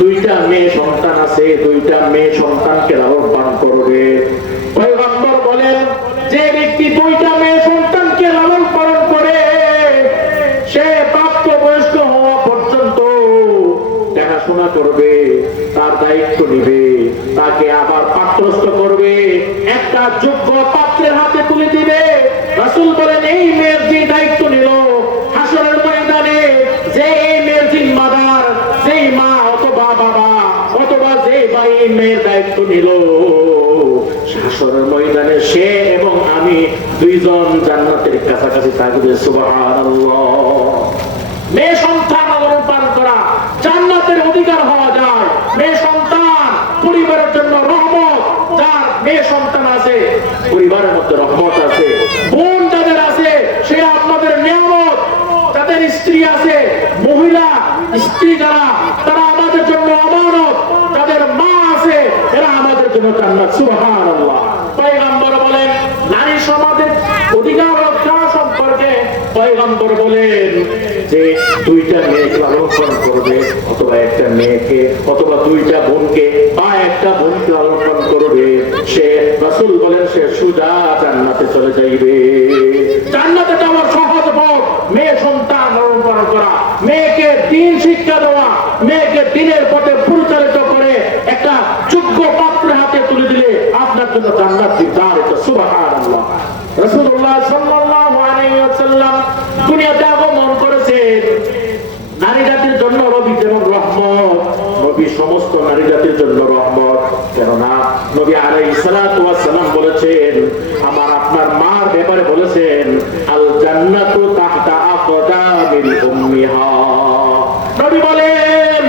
দুইটা মেয়ে সন্তান আছে, দুইটা মেয়ে সন্তানকে লালন পালন করবে। পয়গম্বর বলেন, যে ব্যক্তি দুইটা মেয়ে সন্তানকে লালন পালন করে সে প্রাপ্তবয়স্ক হওয়া পর্যন্ত দেখাশোনা করবে, তার দায়িত্ব নিবে, তাকে আবার পাত্রস্থ করবে, একটা যোগ্য পাত্রের হাতে তুলে দিবে। রাসূল বলেন, এই মেয়ের যে দায়িত্ব নিল হাসরের ময়দানে, যে এই মেয়ের জিম্মাদার, যেই মা অথবা বাবা অথবা যে ভাই এই মেয়ের দায়িত্ব নিল, হাসরের ময়দানে সে এবং আমি দুইজন জান্নাতের কাছাকাছি থাকবে। সুবহানাল্লাহ। মেয়ে সন্তান লালন পালন করা জান্নাতের অধিকার হওয়া যায়। মেয়ে সন্তান পরিবারের জন্য রহমত। যার মেয়ে সন্তান আছে পরিবারের মধ্যে রহমত আছে। বোন যাদের আছে সে আপনাদের নিয়ামত। যাদের স্ত্রী আছে, মহিলা স্ত্রী যারা, তারা আমাদের জন্য আমানত। যাদের মা আছে এরা আমাদের জন্য জান্নাত। সুবহানাল্লাহ। পয়গম্বর বলেন, নারী সমাজের অধিকার রক্ষা সম্পর্কে পয়গম্বর বলেন যে দুইটা মেয়েকে লালন পালন করবে, অথবা একটা মেয়েকে অথবা দুইটা বোনকে বা একটা বোনকে লালন পালন করবে, সে রাসূল বলেন সে সোজা জান্নাতে চলে যাইবে। জান্নাতে যাওয়ার সহজ পথ মেয়ে সন্তান লালন পালন করা, মেয়েকে দ্বীন শিক্ষা দেওয়া, মেয়েকে দ্বীনের পথে পরিচালিত করে একটা যোগ্য পাত্রের হাতে তুলে দিলে আপনার জন্য জান্নাত নির্ধারিত। সুবহানাল্লাহ। রাসূলুল্লাহ সাল্লাল্লাহু আলাইহি ওয়াসাল্লাম দুনিয়াতে আগমন করেছেন নারী জাতির জন্য নবী যেমন রহমত, নবী সমস্ত নারী জাতির জন্য রহমত। কেননা নবী আলাইহিস সালাতু ওয়াস সালাম বলেছেন, আমার আপনার মার ব্যাপারে বলেছেন, আল জান্নাতু তাহতা আকদামিল উম্মিহা। নবী বলেন,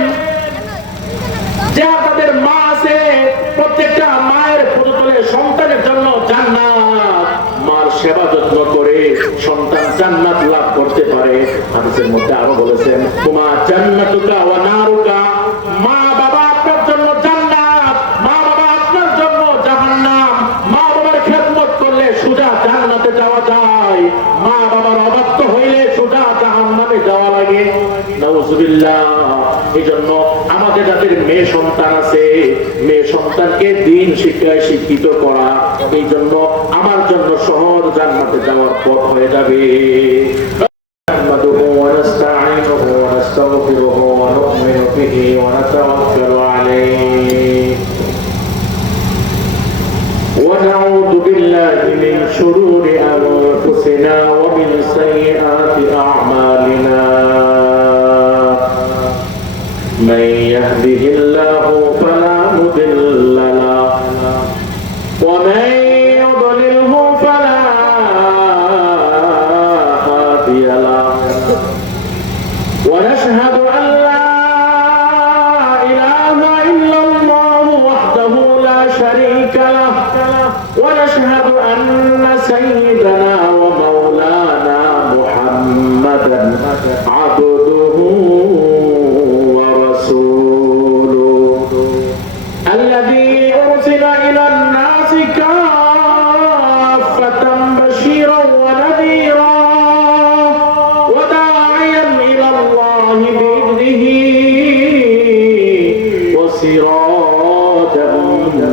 যে তাদের মা আছে প্রত্যেকটা মায়ের পদতলে সন্তানের জন্য জান্নাত। মার সেবা যত্ন করে সন্তান জান্নাত লাভ করতে পারে। হাদিসের মধ্যে আরো বলেছেন, তোমা জান্নাতুকা ওয়া নারুকা, মা বাবা আপনার জন্য জান্নাত, মা বাবা আপনার জন্য জাহান্নাম। মা বাবার খেদমত করলে সোজা জান্নাতে যাওয়া যায়, মা বাবার অবাধ্য হইলে সোজা জাহান্নামে যাওয়া লাগে। নাউজুবিল্লাহ। এই জন্য আমাদের যাদের মেয়ে সন্তান আছে, মেয়ে সন্তানকে দ্বীন শিক্ষায় শিক্ষিত করা এই জন্য আমার জন্য সহজ জান্নাতে যাওয়ার পথ হয়ে যাবে। নাহমাদুহু ওয়া নাস্তাঈনুহু ওয়া নাস্তাগফিরুহু ওয়া নু'মিনু বিহি ওয়া নাতাওয়াক্কালু আলাইহি ওয়া নাউযু বিল্লাহি মিন শুরুরি আনফুসিনা ওয়া মিন সাইয়্যাতি আ'মালিনা। من يهده الله فلا مضل له ومن يضلله فلا هادي له ونشهد أن لا إله إلا الله وحده لا شريك له ونشهد أن سيدنا ومولانا محمدا عبده الذي أرسل إلى الناس كافة بشيرا ونذيرا وداعيا إلى الله بإذنه وسراجا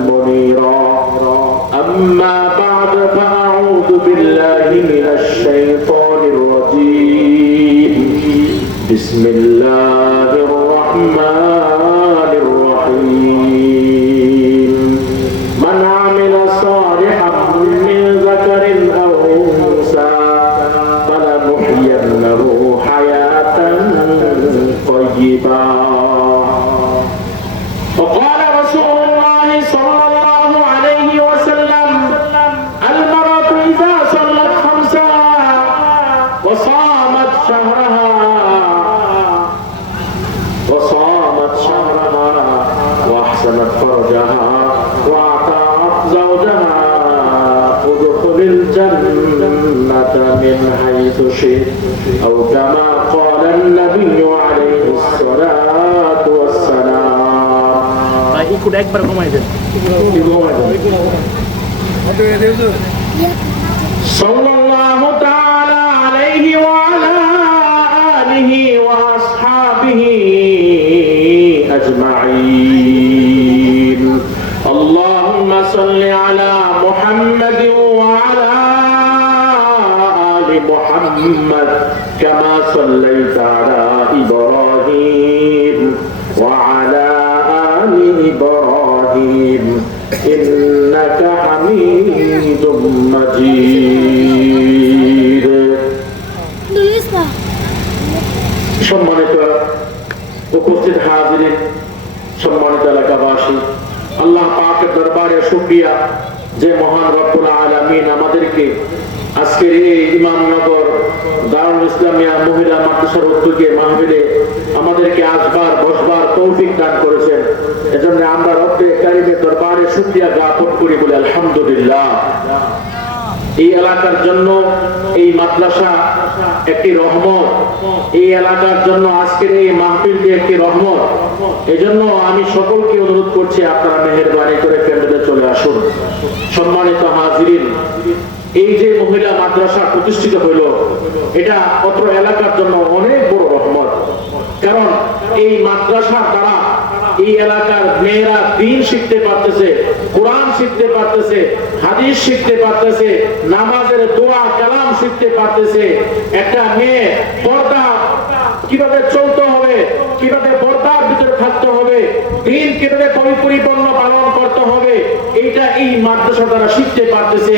منيرا. أما بعد فأعوذ بالله من الشيطان الرجيم. بسم الله الرحمن الرحيم. من عمل صالحا من ذكر أو أنثى فلنحيينه حياة طيبة. وقال رسول الله صلى الله عليه وسلم: المرأة إذا صلت خمسها وصامت شهرها وأحسنت فرجها وأطاعت زوجها ادخل الجنة من حيث شئت أو كما قال النبي عليه الصلاة والسلام. ikut ekbar ঘুমাই দেন sallallahu ta'ala alayhi wa ala alihi wa ashabihi ajma'in. হাজিরিন, সম্মানিত এলাকাবাসী, আল্লাহ পাকের দরবারে শুকরিয়া যে মহান রব্বুল আলামিন আমাদেরকে আজকের এই ইমামনগর দারুল ইসলামিয়া মহিলা মাদ্রাসার উদ্যোগে মাহফিলে আমাদেরকে আসবার বসবার তৌফিক দান করেছেন। এজন্য আমরা রব্বে কারীমের দরবারে শুকরিয়া জ্ঞাপন করি বলে আলহামদুলিল্লাহ। এই এলাকার জন্য এই মাদ্রাসা একটি রহমত, এই এলাকার জন্য আজকের এই মাহফিলটি একটি রহমত। এজন্য আমি সকলকে অনুরোধ করছি আপনারা মেহেরবানি করে প্যান্ডেলে চলে আসুন। সম্মানিত হাজিরিন, এই যে মহিলা মাদ্রাসা প্রতিষ্ঠিত হইল, এটা অত্র এলাকার জন্য অনেক বড় রহমত। কারণ এই মাদ্রাসার দ্বারা এই এলাকার মেয়েরা দ্বীন শিখতে পারতেছে, কোরআন শিখতে পারতেছে, হাদিস শিখতে পারতেছে, নামাজের দোয়া কালাম শিখতে পারতেছে। একটা মেয়ে পর্দা কিভাবে চলতে হবে, কিভাবে পর্দার ভিতরে থাকতে হবে, দ্বীন কিভাবে পরিপূর্ণ পালন করতে হবে, এইটা এই মাদ্রাসা দ্বারা শিখতে পারতেছে।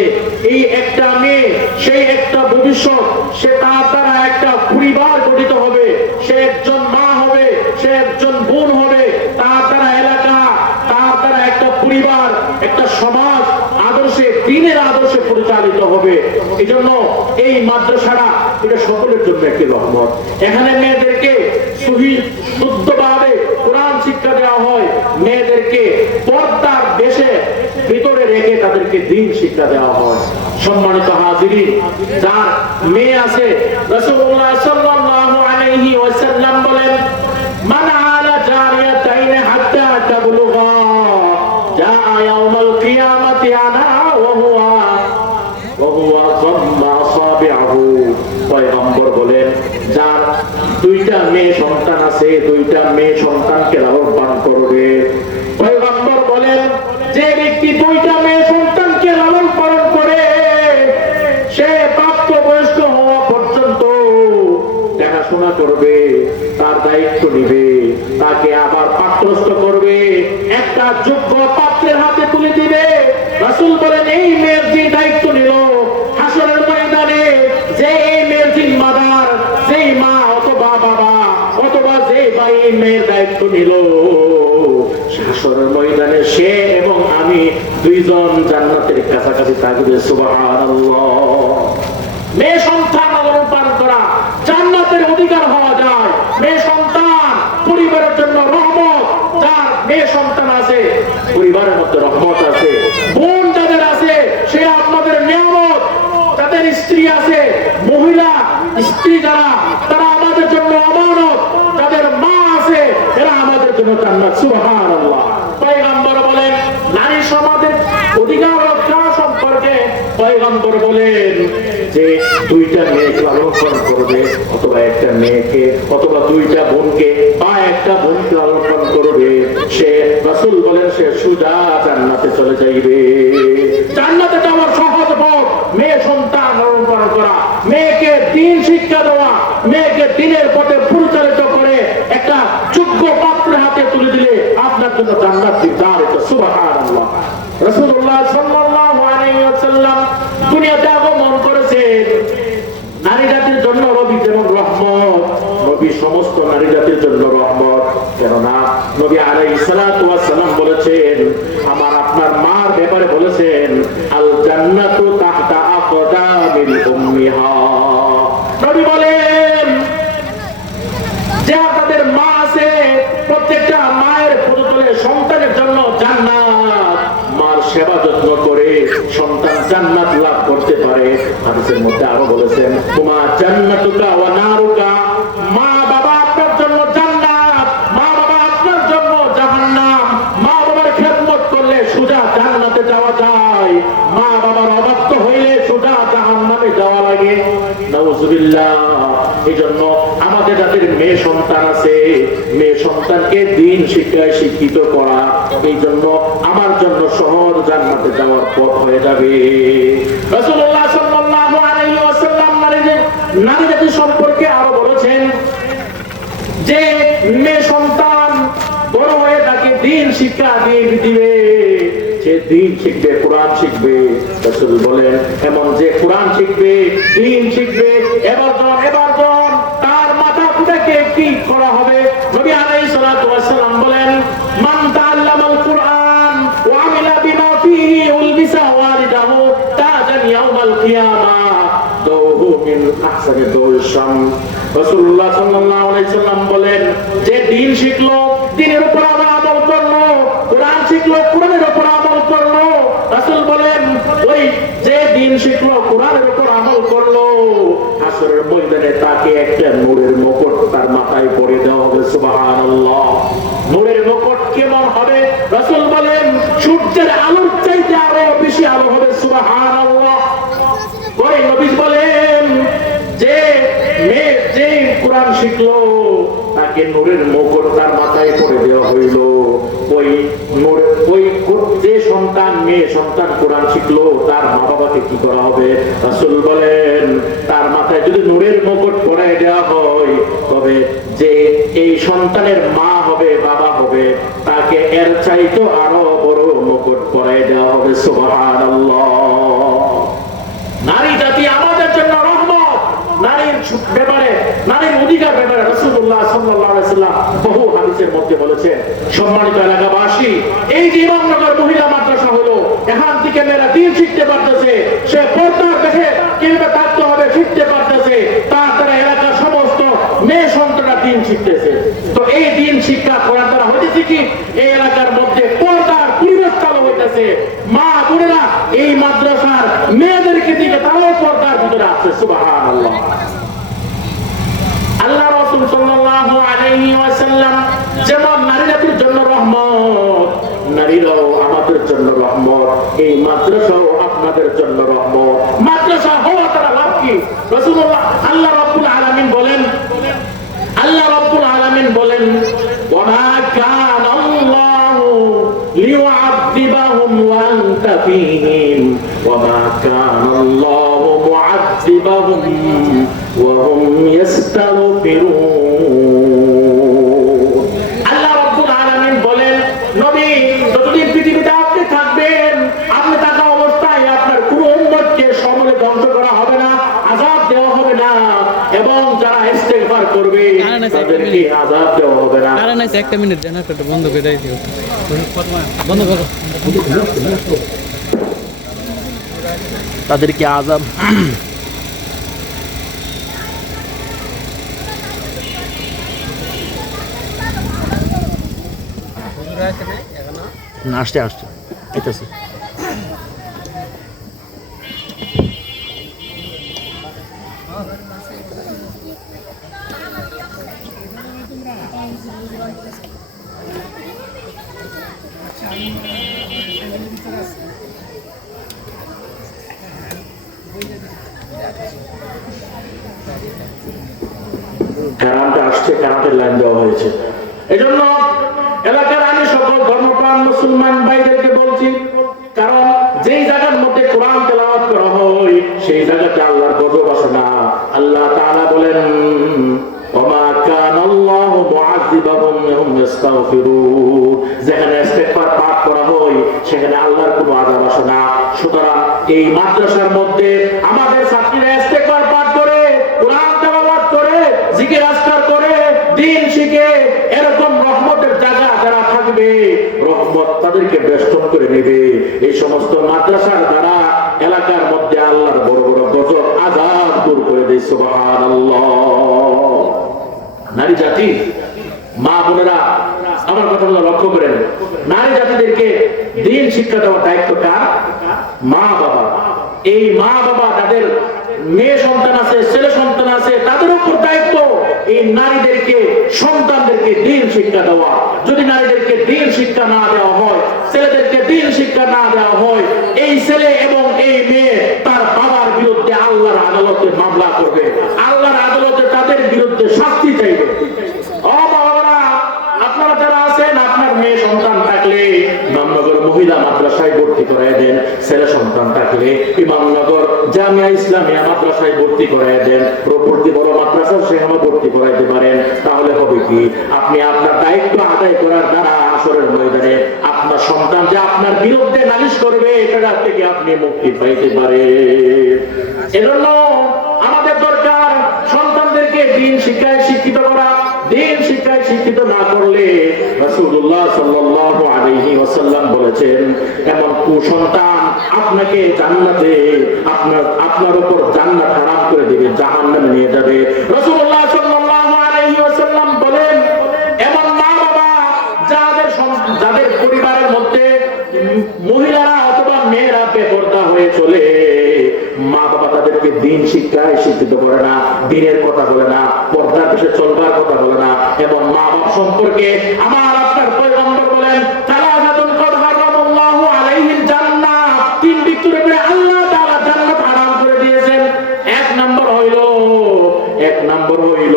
এই একটা মেয়ে, সেই একটা ভবিষ্যৎ, সে তার দ্বারা একটা পরিবার গঠিত হবে, সে একজন মা হবে, সে একজন বোন হবে, তার দ্বারা এলাকা, তার দ্বারা একটা পরিবার, একটা সমাজ আদর্শে, দ্বীনের আদর্শে পরিচালিত হবে। এই জন্য এই মাদ্রাসাটা এটা সকলের জন্য একটি রহমত। এখানে মেয়েদেরকে শুদ্ধভাবে কোরআন শিক্ষা দেওয়া হয়, মেয়েদেরকে পর্দার দেশে ভিতরে রেখে তাদেরকে দ্বীন শিক্ষা দেওয়া হয়। সম্মানিত হাজিরিন, যার মেয়ে আছে, রাসূলুল্লাহ সাল্লাল্লাহু আলাইহি ওয়াসাল্লাম বলেন, মান আলা জারিয়াতাইন হাত্তা তাবলুগা জাআ ইয়াউমাল কিয়ামাতি আনা ওয়া হুয়া যাম্মা আসাবিহু। পয়গম্বর বলেন, যার দুইটা মেয়ে সন্তান আছে, দুইটা মেয়ে সন্তানকে লালন পালন করবে। পয়গম্বর বলেন, যে ব্যক্তি দুইটা মেয়ে সন্তানকে লালন পালন করে, সে প্রাপ্তবয়স্ক হওয়া পর্যন্ত দেখাশোনা করবে, তার দায়িত্ব নিবে, তাকে আবার পাত্রস্থ করবে, একটা যোগ্য পাত্রের হাতে তুলে দিবে। রাসূল বলেন, এই মেয়ের যে দায়িত্ব নিল, হাসরের ময়দানে যে এই মেয়ের জিম্মাদার, যেই মা অথবা বাবা অথবা যে ভাই এই মেয়ের দায়িত্ব নিল, হাসরের ময়দানে সে এবং আমি দুইজন জান্নাতের কাছাকাছি থাকবে। সুবহানাল্লাহ। মেয়ে সন্তান লালন পালন করা জান্নাতের অধিকার হওয়া যায়। মেয়ে সন্তান পরিবারের জন্য রহমত। যার মেয়ে সন্তান আছে, পরিবারের মধ্যে রহমত আছে। বোন যাদের আছে, সে আপনাদের নিয়ামত। যাদের স্ত্রী আছে, মহিলা স্ত্রী যারা, তারা আমাদের জন্য আমানত। যাদের মা আছে, এরা আমাদের জন্য জান্নাত। সুবহানাল্লাহ। পয়গম্বর বলেন, নারী সমাজের অধিকার রক্ষা সম্পর্কে পয়গম্বর বলেন যে দুইটা মেয়েকে লালন পালন করবে, অথবা একটা মেয়েকে, অথবা দুইটা বোনকে বা একটা বোনকে লালন পালন করবে, সে রাসূল বলেন সে সোজা জান্নাতে চলে যাইবে। জান্নাতে যাওয়ার সহজ পথ মেয়ে সন্তান লালন পালন করা, মেয়েকে দ্বীন শিক্ষা দেওয়া, মেয়েকে দ্বীনের পথে পরিচালিত করে একটা যোগ্য পাত্রের হাতে তুলে দিলে আপনার জন্য জান্নাত নির্ধারিত। সুবহানাল্লাহ। রাসূলুল্লাহ সাল্লাল্লাহু আলাইহি ওয়াসাল্লাম দুনিয়াতে আগমন করেছেন নারী জাতির জন্য। নবী যেমন রহমত, নবী সমস্ত নারী জাতির জন্য রহমত। কেননা নবী আলাইহিস সালাতু ওয়াস সালাম বলেছেন, আমার আপনার মার ব্যাপারে বলেছেন, আল জান্নাতু তাহতা আকদামিল উম্মিহা। নবী বলেন, যে আপনাদের মা আছে, প্রত্যেকটা মায়ের পদতলে সন্তানের জন্য জান্নাত। মার সেবা যত্ন করে সন্তান জান্নাত লাভ করতে পারে। হাদিসের মধ্যে আরো বলেছেন, তোমা জান্নাতুকা ওয়া নারুকা, মা বাবা আপনার জন্য জান্নাত, মা বাবা আপনার জন্য জাহান্নাম। মা বাবার খেদমত করলে সোজা জান্নাতে যাওয়া যায়, মা বাবার অবাধ্য হইলে সোজা জাহান্নামে যাওয়া লাগে। নাউজুবিল্লাহ। এই জন্য আমাদের যাদের মেয়ে সন্তান আছে, মেয়ে সন্তানকে দ্বীন শিক্ষায় শিক্ষিত করা, এই জন্য আমার জন্য সহজ জান্নাতে যাওয়ার পথ হয়ে যাবে। রাসূলুল্লাহ সাল্লাল্লাহু আলাইহি ওয়াসাল্লাম নারী জাতি সম্পর্কে আরো বলেছেন যে মেয়ে সন্তান বড় হয়ে তাকে দ্বীন শিক্ষা দিয়ে দিবে, সে দ্বীন শিখবে, কোরআন শিখবে। রাসূল বলেন, এমন যে কোরআন শিখবে, দ্বীন শিখবে, এবার তার মাথা পিতাকে কি করা হবে? নবী আলাইহিস সালাতু ওয়াস আহসানি দৌসাম। রাসূলুল্লাহ সাল্লাল্লাহু আলাইহি সাল্লাম বলেন, যে দ্বীন শিখলো, দ্বীনের উপর আমল করলো, কোরআন শিখলো, কোরআনের উপর আমল করলো। রাসূল বলেন, ওই যে দ্বীন শিখলো, কোরআনের উপর আমল করলো, হাসরের ময়দানে তাকে একটা নূরের মুকুট তার মাথায় পরে দেওয়া হবে। সুবহানাল্লাহ। নূরের মুকুট কেমন হবে? রাসূল বলেন, সূর্যের আলোর চাইতে আরো বেশি আলো হবে। সুবহানাল্লাহ। ওই নবী বলেন, যে মেয়ে যে কোরআন শিখলো, তাকে নূরের মুকুট তার মাথায় পরে দেওয়া হইল। ওই যে সন্তান, মেয়ে সন্তান কোরআন শিখলো, তার মা বাবাকে কি করা হবে? রাসূল বলেন, তার মাথায় যদি নূরের মুকুট পরায় দেওয়া হয়, তবে যে এই সন্তানের মা হবে, বাবা হবে, তাকে এর চাইতে আরো বড় মুকুট পরায় দেওয়া হবে। সুবহানাল্লাহ। নারী জাতি আমাদের জন্য রহমত। নারীর ব্যাপারে, নারীর অধিকার ব্যাপারে রাসূলুল্লাহ সাল্লাল্লাহু আলাইহি সাল্লাম বহু হাদিসের মধ্যে বলেছেন। সম্মানিত এলাকাবাসী, এই যে ইমামনগর মহিলা মাদ্রাসা হলো, এখান থেকে মেয়েরা দ্বীন শিখতে পারতেছে, সে পর্দার দেখে কিভাবে থাকতে হবে শিখতে পারতেছে, তার দ্বারা এলাকার সমস্ত মেয়ে সন্তানরা দ্বীন শিখতেছে। তো এই দ্বীন শিক্ষা করার দ্বারা হয়েছে কি, এই এলাকার মধ্যে পর্দার পরিবেশ চালু হইতেছে। মা বোনেরা এই মাদ্রাসার মেয়েদেরকে দিকে তারাও পর্দার ভিতরে আসছে। সুবহানাল্লাহ। আল্লাহ রাসূল সাল্লাল্লাহু আলাইহি ওয়াসাল্লাম যেমন নারী জাতির জন্য রহমত, নারীরাও আমাদের জন্য রহমত। এই মাদ্রাসাও আপনাদের জন্য রহমত। মাদ্রাসা হওয়া তারা লাভ কি? রাসূলুল্লাহ আল্লাহ রাব্বুল আলামিন বলেন, আল্লাহ রাব্বুল আলামিন বলেন, ওয়া কানা আল্লাহু লিউআযিবাহুম ওয়া আনতা ফীহিম ওয়া মা কানা আল্লাহু মুআযিবাহুম ওয়া হুম ইস্তাগফিরুন। আল্লাহ রাব্বুল আলামিন বলেন, নবী যতদিন পৃথিবীতে আপনি থাকবেন, আপনি থাকা অবস্থায় আপনার পুরো উম্মতকে সমূলে ধ্বংস করা হবে না, আযাব দেওয়া হবে না, এবং যারা ইস্তেগফার করবে তাদেরকে আযাব দেওয়া হবে না। কারণ আছে, একটা মিনিট জেনারেটরটা বন্ধ করে দিও। বন্ধ করো। তাদেরকে আযাব আসতে আসতে আইতাছে। কারামটা আসছে, কারামের লাইন দেওয়া হয়েছে। এজন্য এলাকার আমি সকল ধর্মপ্রাণ মুসলমান ভাইদেরকে বলছি, কারণ যেই জায়গার মধ্যে কোরআন তেলাওয়াত করা হয়, সেই জায়গাতে আল্লাহর গজব আসে না। আল্লাহ তাআলা বলেন, ওমা কানাল্লাহু মুআযিবাহুম ওয়া হুম ইস্তাগফিরুন। যেখানে ইস্তেগফার পাঠ করা হয়, সেখানে আল্লাহর কোনো আযাব আসে না। সুতরাং এই মাদ্রাসার মধ্যে আমাদের ছাত্রীরা ইস্তেগফার পাঠ করে, কোরআন তেলাওয়াত করে, জিকির আজকার করে, দ্বীন শিখে, এরকম রহমতের জায়গা যারা থাকবে, রহমত তাদেরকে বেষ্টন করে নেবে। এই সমস্ত মাদ্রাসার দ্বারা এলাকার মধ্যে আল্লাহর বড় বড় গজব, আযাব দূর করে দেয়। সুবহানাল্লাহ। নারী জাতি, মা বোনেরা আমার কথাগুলো লক্ষ্য করেন। নারী জাতিদেরকে দ্বীন শিক্ষা দেওয়ার দায়িত্ব কার? মা বাবা। এই মা বাবা, তাদের মেয়ে সন্তান আছে, ছেলে সন্তান আছে, তাদের উপর দায়িত্ব এই নারীদেরকে, সন্তানদেরকে দ্বীন শিক্ষা দেওয়া। যদি নারীদেরকে দ্বীন শিক্ষা না দেওয়া হয়, ছেলেদেরকে দ্বীন শিক্ষা না দেওয়া হয়, এই ছেলে এবং এই মেয়ে তার বাবার বিরুদ্ধে আল্লাহর আদালতে মামলা করবে, আল্লাহর আদালতে তাদের বিরুদ্ধে শাস্তি চাইবে। ও বাবারা, আপনারা যারা আছেন, আপনার মেয়ে সন্তান থাকলে ইমামনগর মহিলা মাদ্রাসায় ভর্তি করায় দেন, ছেলে সন্তান থাকলে ইমামনগর জামিয়া ইসলামিয়া মাদ্রাসায় ভর্তি করায় দেন, প্রভৃতি বড় মাদ্রাসা সেখানে ভর্তি করাইতে পারেন। তাহলে হবে কি, আপনি আপনার দায়িত্ব আদায় করার দ্বারা আসরের ময়দানে আপনার সন্তান যে আপনার বিরুদ্ধে নালিশ করবে, এটা থেকে আপনি মুক্তি পাইতে পারেন। এজন্য আমাদের দরকার সন্তানদেরকে দ্বীন শিক্ষায় শিক্ষিত করা, দিন শিক্ষায় শিক্ষিত না করলে রাসূলুল্লাহ সাল্লাল্লাহু আলাইহি ওয়াসাল্লাম বলেছেন এমন কুসন্তান আপনাকে জান্নাতে আপনার উপর জান্নাত হারাম করে দিবে, জাহান্নামে নিয়ে যাবে। রাসূলুল্লাহ সাল্লাল্লাহু আলাইহি ওয়াসাল্লাম বলেন এমন মা বাবা যাদের পরিবারের মধ্যে মহিলারা অথবা মেয়েরা বেপরদা হয়ে চলে, মা বাবা তাদেরকে দিন শিক্ষায় শিক্ষিত করে না, দিনের কথা বলে না, পর্দার বিষয়ে চলবার কথা বলে না, এবং মা বাবা সম্পর্কে আমার আপনার পয়গম্বর বলেন সালাসাতুন কদ হারামাল্লাহু আলাইহিল জান্নাহ, তিন ব্যক্তির উপরে আল্লাহ তাআলা জান্নাত হারাম করে দিয়েছেন। এক নম্বর হইল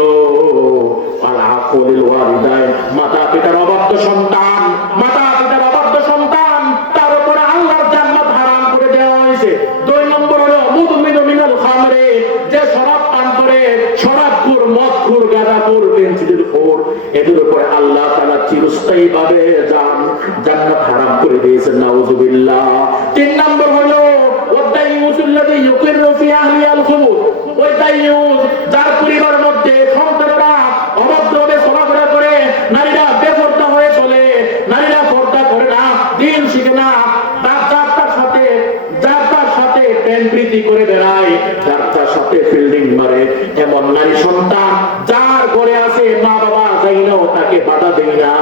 আল আকুলিল ওয়ালিদাইন, মাতা পিতার অবাধ্য সন্তান, তার উপরে আল্লাহর জান্নাত হারাম করে দেওয়া হয়েছে। দুই নম্বর হলো মুদমিনু মিনাল খামরে, যে শরাব পান করে, শরাবখোর, মদখোর, গাঁজাখোর, পেনসিলখোর, এদের উপরে আল্লাহ তাআলা চিরস্থায়ী ভাবে জান্নাত হারাম করে দিয়েছেন, নাউযুবিল্লাহ। তিন নম্বর হলো ওয়াদাইয়ুসুল্লাযী ইউকিররু ফি আহলিল খুবুর, ওই দাইয়ুস যার পরিবারের মধ্যে সন্তানেরা অবাধ্যভাবে চলাফেরা করে, নারীরা বেপরদা হয়ে চলে, নারীরা পর্দা করে না, দিন শিখে না, যার তার সাথে প্রেম প্রীতি করে বেড়ায়, যার তার সাথে ফিল্ডিং মারে, এমন নারী সন্তান যার ঘরে আছে, মা বাবা যাইলেও তাকে বাধা দেয় না,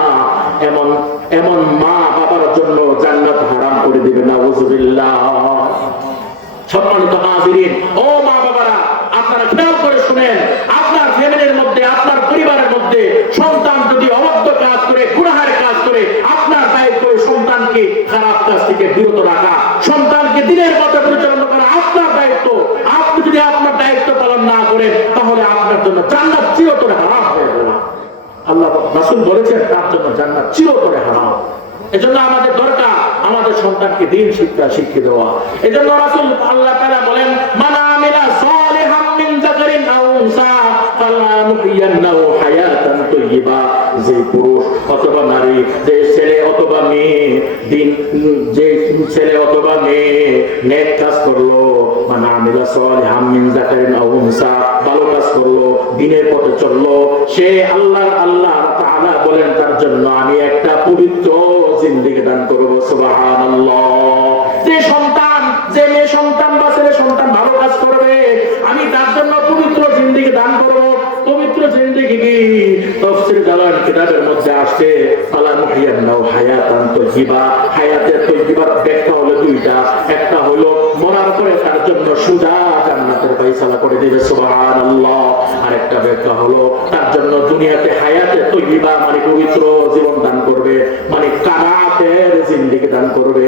এমন মা বাবার জন্য জান্নাত হারাম করে দিবে, নাউযুবিল্লাহ। সম্মানিত হাজিরিন, ও মা বাবারা, আপনারা খেয়াল করে শুনেন, আপনার ফ্যামিলির মধ্যে, আপনার পরিবারের মধ্যে সন্তান যদি অবাধ্য কাজ করে, গুনাহের কাজ করে, আপনার দায়িত্ব সন্তানকে খারাপ কাজ থেকে বিরত রাখা, সন্তানকে দিনের পথে পরিচালনা করা আপনার দায়িত্ব। আপনি যদি আপনার দায়িত্ব পালন না করেন, তাহলে আপনার জন্য জান্নাত চিরতরে হারাম হয়ে যাবে। আল্লাহ রাসূল বলেছেন তার জন্য জান্নাত চিরতরে হারাম। এজন্য আমাদের দরকার আমাদের সন্তানকে দিন শিক্ষা শিখিয়ে দেওয়া। এজন্য রাসূল আল্লাহ তাআলা বলেন মান আমিলা সালিহাম মিন যাকারিন আও উনসা ফালানুহিয়ান্নাহু হায়াতান তাইয়্যিবা, যে পুরুষ অথবা নারী, যে ছেলে অথবা মেয়ে নেক কাজ করলো, মান আমিলা সালিহাম মিন যাকারিন আও উনসা, ভালো কাজ করলো, দিনের পথে চললো, সে আল্লাহ তাআলা বলেন তার জন্য আমি একটা পবিত্র জিন্দেগি দান করব, সুবহানাল্লাহ। যে মেয়ে সন্তান বা ছেলে সন্তান ভালো কাজ করবে, আমি তার জন্য পবিত্র জিন্দেগি দান করব। পবিত্র জিন্দেগি কি? তাফসীর জালাল কিতাবের মধ্যে আসছে ফালানুহিয়ান্নাহু হায়াতান তাইয়্যিবা। হায়াতে তাইয়্যিবার ব্যাখ্যা হলো দুইটা, একটা হলো মরার পরে তার জন্য সুজা জান্নাতের ফয়সালা করে দিবে, সুবহানাল্লাহ। আরেকটা ব্যাখ্যা হলো তার জন্য দুনিয়াতে হায়াতে তাইয়্যিবা মানে পবিত্র জীবন দান করবে, মানে কানাতের জিন্দেগি দান করবে,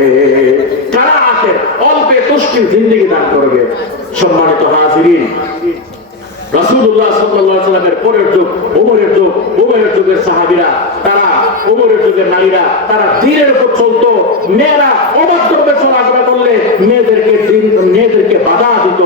কানাতের অল্পে তুষ্টির জিন্দেগি দান করবে। সম্মানিত হাজিরিন, রাসূলুল্লাহ সাল্লাল্লাহু আলাইহি ওয়াসাল্লামের পরের যুগ ওমরের যুগের সাহাবীরা, তারা ওমরের যুগের নারীরা, তারা দ্বীনের উপর চলতো। মেয়েরা অবাধ্যভাবে চলাফেরা করলে মেয়েদেরকে বাধা দিত,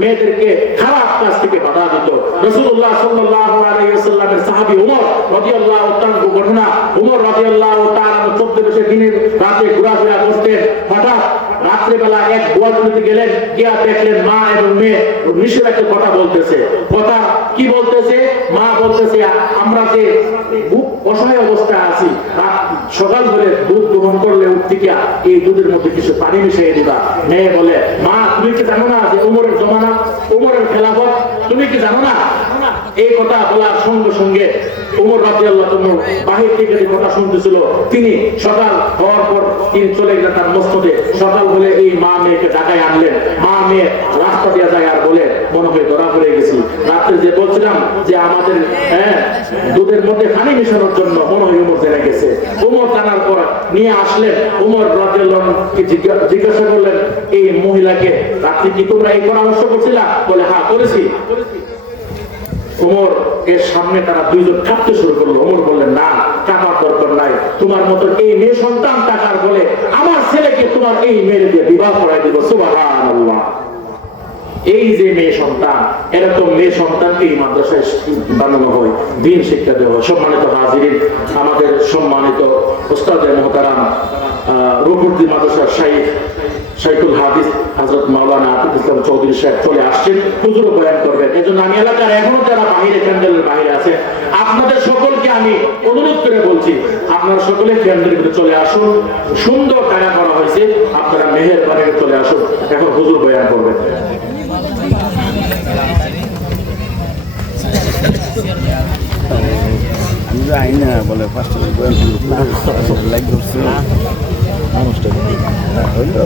মেয়েদেরকে খারাপ কাজ থেকে বাধা দিত। রাসূলুল্লাহ সাল্লাল্লাহু আলাইহি ওয়াসাল্লামের সাহাবী ওমর রাদিয়াল্লাহু তাআলা ঘটনা, ওমর রাদিয়াল্লাহু তাআলা 14 বছর দিনের রাতে ঘোরাফেরা করতেন। হঠাৎ রাত্রে বেলা এক গোয়ালতে গেলেন, গিয়া দেখলেন মা এবং মেয়ে নিশ্চয় একটা কথা বলতেছে। কথা কি বলতেছে? মা বলতেছে আমরা যে অসহায় অবস্থায় আছি, সকাল হলে দুধ গ্রহণ করলে উঠতে গিয়া এই দুধের মধ্যে কিছু পানি মিশিয়ে দিবা। মেয়ে বলে মা তুমি কি জানো না যে ওমরের জমানা, ওমরের খেলাফত, তুমি কি জানো না? এই কথা বলার সঙ্গে সঙ্গে ওমর রাদিয়াল্লাহু তাআলা বাহির থেকে যে কথা শুনতেছিল, তিনি সকাল হওয়ার পর তিনি চলে গেলেন তার মসজিদে। সকাল হলে এই মা মেয়েকে ঢাকায় আনলেন। মা মেয়ে রাস্তা দিয়ে যায় আর বলে মনে হয় ধরা পড়ে গেছি, রাত্রে যে বলছিলাম যে আমাদের দুধের মধ্যে পানি মিশানোর জন্য মনে হয় ওমর জেনে গেছে। ওমর জানার পর নিয়ে আসলেন। ওমর রাদিয়াল্লাহু তাআলা জিজ্ঞাসা করলেন এই মহিলাকে, রাত্রে কি তোমরা এই পরামর্শ করছিলা? বলে হ্যাঁ করেছি। ওমর এর সামনে তারা দুইজন কাঁদতে শুরু করলো। ওমর বললেন না, টাকার দরকার নাই, তোমার মতো এই মেয়ে সন্তান টাকার বলে আমার ছেলেকে তোমার এই মেয়ে দিয়ে বিবাহ করাই দিব, সুবহানাল্লাহ। এই যে মেয়ে সন্তান, এরকম মেয়ে সন্তানকে মাদ্রাসায় বানানো হয়, দিন শিক্ষা দেওয়া হয়। সম্মানিত হাজিরিন, আমাদের সম্মানিত উস্তাদ মুহতারাম রূপপুর মাদ্রাসার শাইখ শাইখুল হাদিস হযরত মাওলানা আতিকুল ইসলাম চৌধুরী সাহেব চলে আসছেন, হুজুর বয়ান করবেন। এজন্য আমি এলাকার এখনো যারা বাইরে প্যান্ডেলের বাইরে আছে আপনাদের সকলকে আমি অনুরোধ করে বলছি, আপনারা সকলে প্যান্ডেলের ভিতরে চলে আসুন। সুন্দর টাকা করা হয়েছে, আপনারা মেহেরবানি চলে আসুন। এখন হুজুর বয়ান করবেন। আইনা বলে ফার্স্ট লাইক করছে মানুষটা হইলো